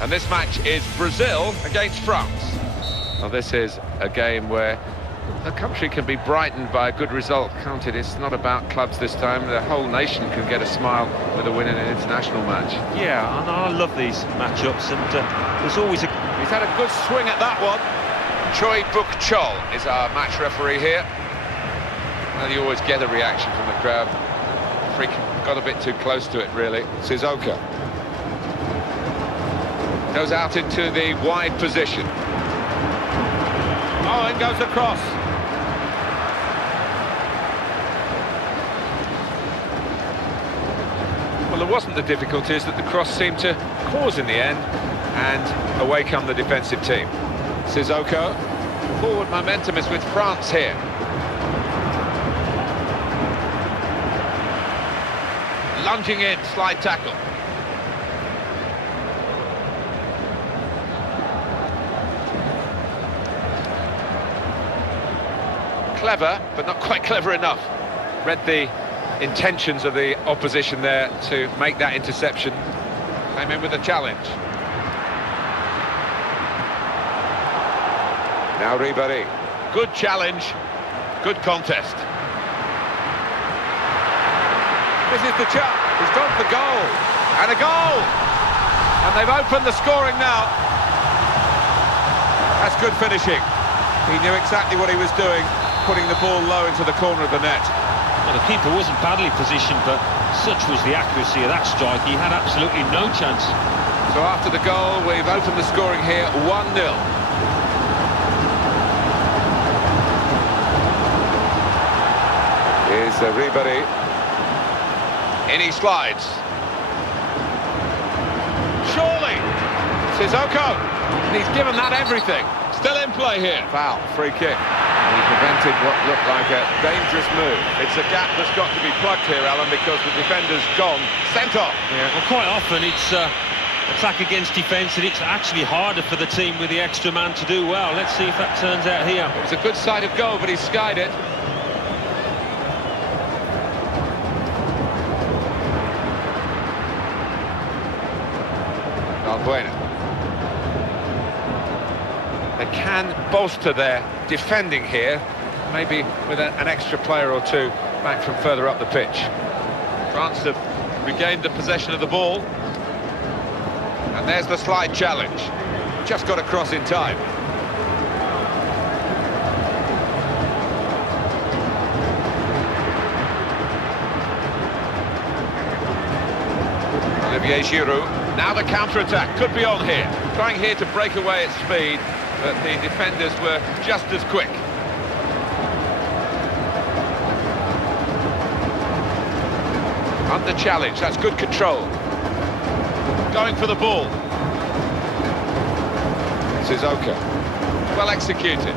And this match is Brazil against France. Well, this is a game where the country can be brightened by a good result, can't it? It's not about clubs this time. The whole nation can get a smile with a win in an international match. Yeah, and I love these matchups, and there's always a... He's had a good swing at that one. Choi Buk-chol is our match referee here. Well, you always get a reaction from the crowd. Freak got a bit too close to it, really. Sissoko goes out into the wide position. Oh, it goes across. Well, there wasn't the difficulties that the cross seemed to cause in the end, and away come the defensive team. Sissoko, forward momentum is with France here. Lunging in, slide tackle. Clever, but not quite clever enough. Read the intentions of the opposition there to make that interception. Came in with a challenge. Now Ribéry. Good challenge, good contest. This is the chance. He's gone for goal. And a goal! And they've opened the scoring now. That's good finishing. He knew exactly what he was doing, putting the ball low into the corner of the net. Well, the keeper wasn't badly positioned, but such was the accuracy of that strike, he had absolutely no chance. So after the goal, we've opened the scoring here, 1-0. Here's Ribéry. In he slides. Surely! Sissoko! He's given that everything. Still in play here. Foul, free kick. He prevented what looked like a dangerous move. It's a gap that's got to be plugged here, Alan, because the defender's gone. Sent off. Yeah, well, quite often it's attack against defence, and it's actually harder for the team with the extra man to do well. Let's see if that turns out here. It was a good sight of goal, but he skied it. Valbuena. They can bolster their defending here, maybe with an extra player or two back from further up the pitch. France have regained the possession of the ball. And there's the slide challenge. Just got across in time. Olivier Giroud. Now the counter-attack could be on here. Trying here to break away at speed, but the defenders were just as quick. Under challenge, that's good control. Going for the ball. Sissoko. Well executed.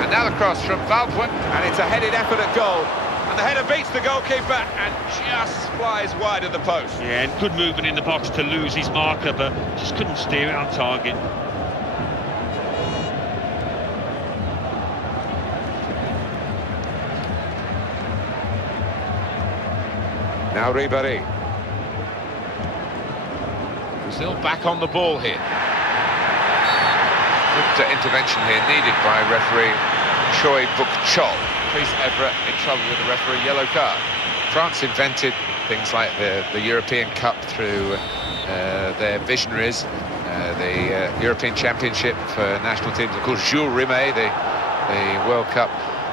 And now the cross from Valbuena, and it's a headed effort at goal. And the header beats the goalkeeper and just flies wide of the post. Yeah, and good movement in the box to lose his marker, but just couldn't steer it on target. Now Ribéry. Still back on the ball here. Good intervention here needed by referee Choi Buk-chol. Chris Evra in trouble with the referee, yellow card. France invented things like the European Cup through their visionaries, the European Championship for national teams, of course, Jules Rimet, the World Cup.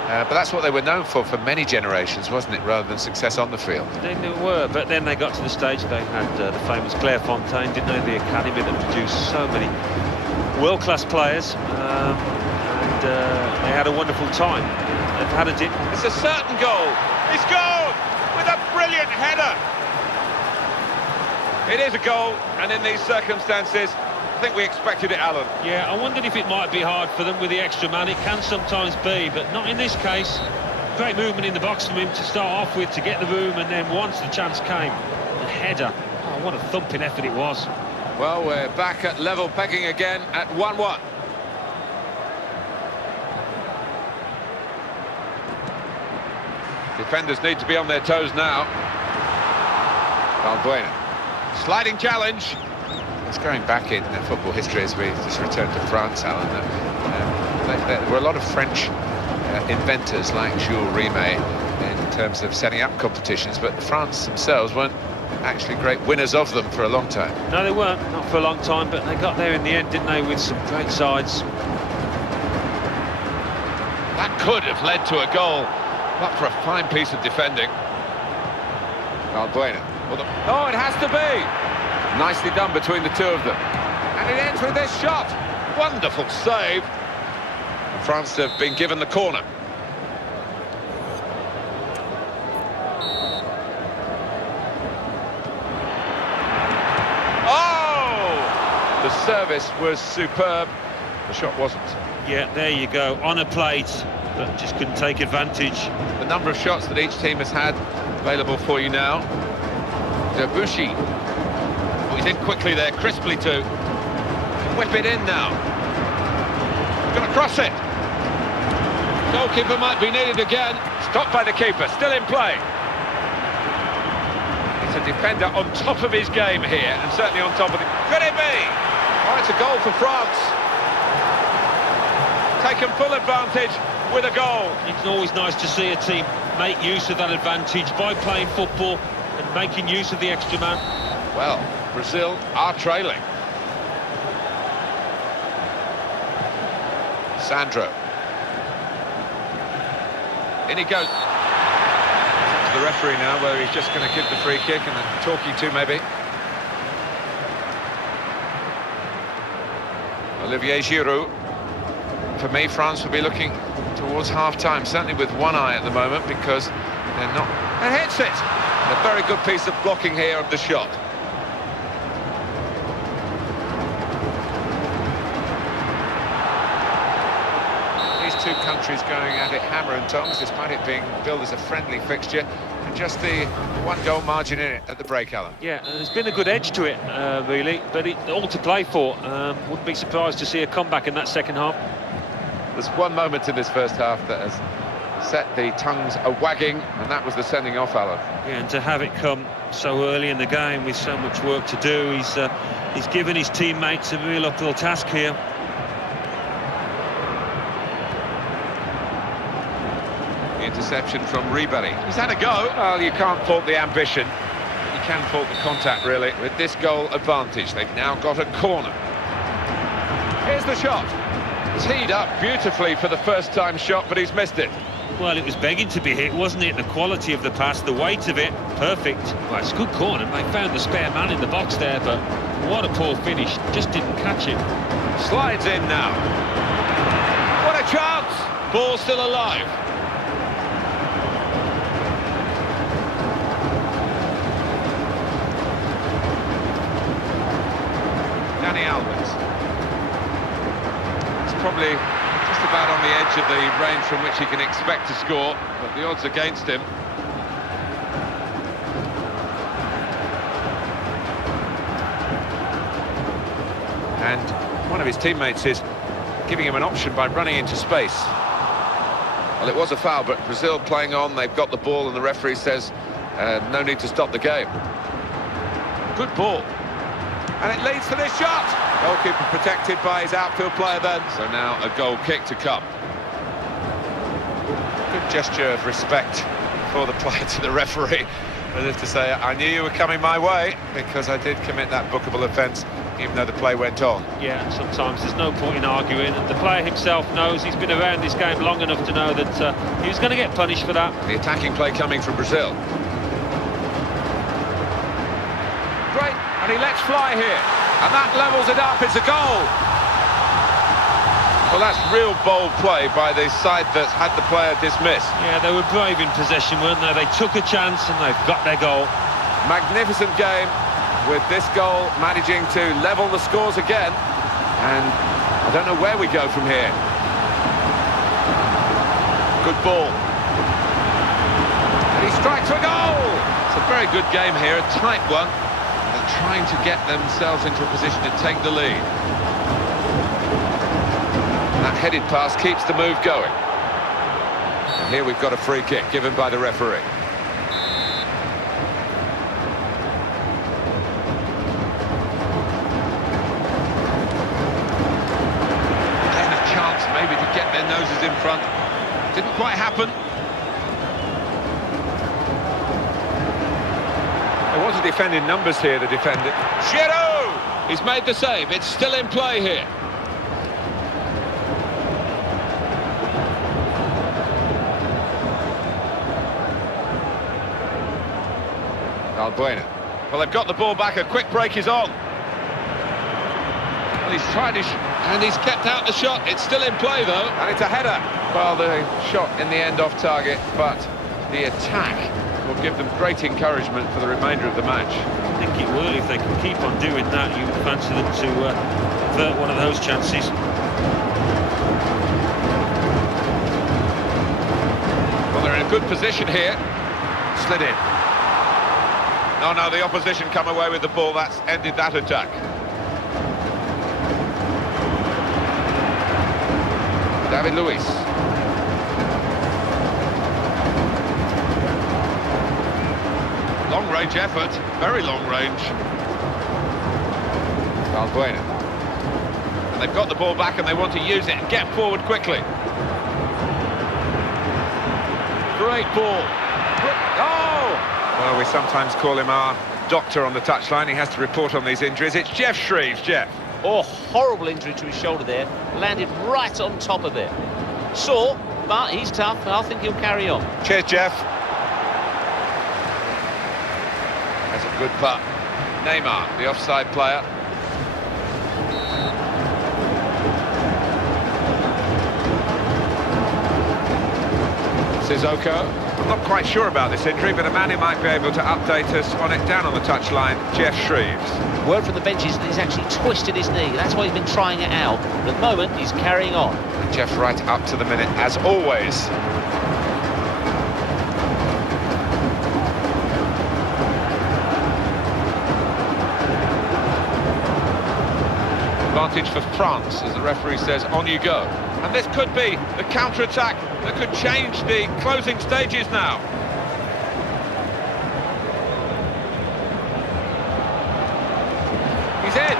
But that's what they were known for many generations, wasn't it, rather than success on the field? They were, but then they got to the stage they had the famous Clairefontaine, didn't they, the academy that produced so many world-class players, and they had a wonderful time. They've had it. It's a certain goal. It's goal with a brilliant header. It is a goal, and in these circumstances, I think we expected it, Alan. Yeah, I wondered if it might be hard for them with the extra man. It can sometimes be, but not in this case. Great movement in the box from him to start off with, to get the room, and then once the chance came, the header. Oh, what a thumping effort it was. Well, we're back at level pegging again at 1-1. Defenders need to be on their toes now. Valbuena. Sliding challenge. It's going back in football history as we just returned to France, Alan. There were a lot of French inventors like Jules Rimet in terms of setting up competitions, but France themselves weren't actually great winners of them for a long time. No, they weren't, not for a long time, but they got there in the end, didn't they, with some great sides. That could have led to a goal, but for a fine piece of defending. Valbuena. Oh, it has to be! Nicely done between the two of them. And it ends with this shot. Wonderful save. France have been given the corner. Oh! The service was superb. The shot wasn't. Yeah, there you go, on a plate, but just couldn't take advantage. The number of shots that each team has had available for you now. Debuchy. Oh, he's in quickly there, crisply too. Whip it in now. Going to cross it. Goalkeeper might be needed again. Stopped by the keeper, still in play. It's a defender on top of his game here, and certainly on top of it. Could it be? Oh, it's a goal for France. Taken full advantage with a goal. It's always nice to see a team make use of that advantage by playing football and making use of the extra man. Well, Brazil are trailing. Sandro. In he goes. To the referee now, whether he's just going to give the free kick and then talking to maybe. Olivier Giroud. For me, France will be looking towards half-time, certainly with one eye at the moment, because they're not... And hits it! And a very good piece of blocking here of the shot. These two countries going at it hammer and tongs, despite it being billed as a friendly fixture, and just the one-goal margin in it at the break, Alan. Yeah, there's been a good edge to it, really, but all to play for. Wouldn't be surprised to see a comeback in that second half. There's one moment in this first half that has set the tongues a-wagging, and that was the sending off, Alan. Yeah, and to have it come so early in the game with so much work to do, he's given his teammates a real uphill task here. The interception from Ribéry. He's had a go. Well, you can't fault the ambition. You can fault the contact, really. With this goal advantage, they've now got a corner. Here's the shot. Teed up beautifully for the first-time shot, but he's missed it. Well, it was begging to be hit, wasn't it? The quality of the pass, the weight of it, perfect. Well, it's a good corner. They found the spare man in the box there, but what a poor finish. Just didn't catch it. Slides in now. What a chance! Ball still alive. Dani Alves. Probably just about on the edge of the range from which he can expect to score, but the odds against him. And one of his teammates is giving him an option by running into space. Well, it was a foul, but Brazil playing on, they've got the ball, and the referee says no need to stop the game. Good ball. And it leads to this shot. Goalkeeper protected by his outfield player then. So now a goal kick to come. Good gesture of respect for the player to the referee, as if to say, I knew you were coming my way because I did commit that bookable offence, even though the play went on. Yeah, sometimes there's no point in arguing, and the player himself knows, he's been around this game long enough to know that he was going to get punished for that. The attacking play coming from Brazil. Great, and he lets fly here. And that levels it up, it's a goal. Well, that's real bold play by the side that's had the player dismissed. Yeah, they were brave in possession, weren't they? They took a chance and they've got their goal. Magnificent game, with this goal managing to level the scores again. And I don't know where we go from here. Good ball. And he strikes a goal! It's a very good game here, a tight one. Trying to get themselves into a position to take the lead. That headed pass keeps the move going. And here we've got a free kick given by the referee. front. Didn't quite happen. There was a defending numbers here, the defender. Giroud! He's made the save. It's still in play here. Valbuena. Well, they've got the ball back. A quick break is on. Well, he's tried his... and he's kept out the shot. It's still in play, though. And it's a header. Well, the shot in the end off target, but the attack will give them great encouragement for the remainder of the match. I think it will. If they can keep on doing that, you would fancy them to avert one of those chances. Well, they're in a good position here. Slid in. No, the opposition come away with the ball. That's ended that attack. David Luiz. Long-range effort, very long range. Valbuena. And they've got the ball back and they want to use it and get forward quickly. Great ball. Oh! Well, we sometimes call him our doctor on the touchline. He has to report on these injuries. It's Jeff Shreves. Jeff. Oh, horrible injury to his shoulder there. Landed right on top of it. Sore, but he's tough, and I think he'll carry on. Cheers, Jeff. That's a good putt. Neymar, the offside player. Sissoko. I'm not quite sure about this injury, but a man who might be able to update us on it down on the touchline, Jeff Shreves. Word from the benches that he's actually twisted his knee. That's why he's been trying it out. But at the moment, he's carrying on. And Jeff right up to the minute, as always. Advantage for France, as the referee says, on you go. And this could be the counter-attack that could change the closing stages now. He's in.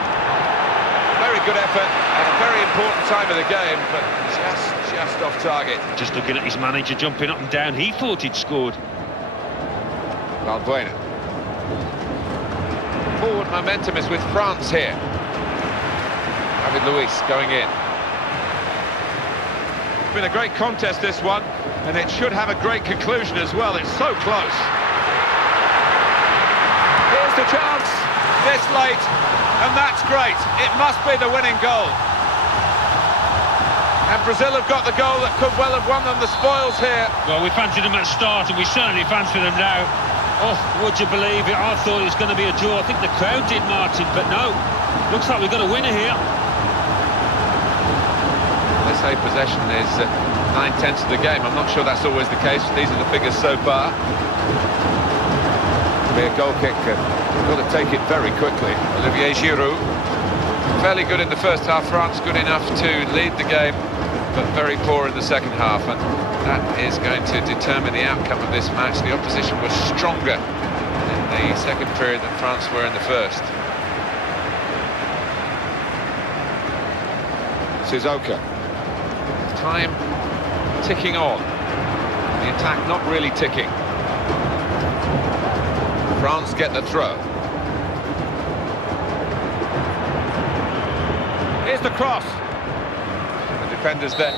Very good effort at a very important time of the game, but just off target. Just looking at his manager jumping up and down, he thought he'd scored. Valbuena. Forward momentum is with France here. David Luiz going in. It's been a great contest, this one, and it should have a great conclusion as well. It's so close. Here's the chance, this late, and that's great. It must be the winning goal. And Brazil have got the goal that could well have won them the spoils here. Well, we fancied them at start, and we certainly fancy them now. Oh, would you believe it? I thought it was going to be a draw. I think the crowd did, Martin, but no. Looks like we've got a winner here. They say possession is 9/10 of the game. I'm not sure that's always the case. These are the figures so far. It'll be a goal kick. Got to take it very quickly. Olivier Giroud. Fairly good in the first half. France good enough to lead the game, but very poor in the second half. And that is going to determine the outcome of this match. The opposition was stronger in the second period than France were in the first. Sissoko. Time ticking on. The attack not really ticking. France get the throw. Here's the cross. The defenders there.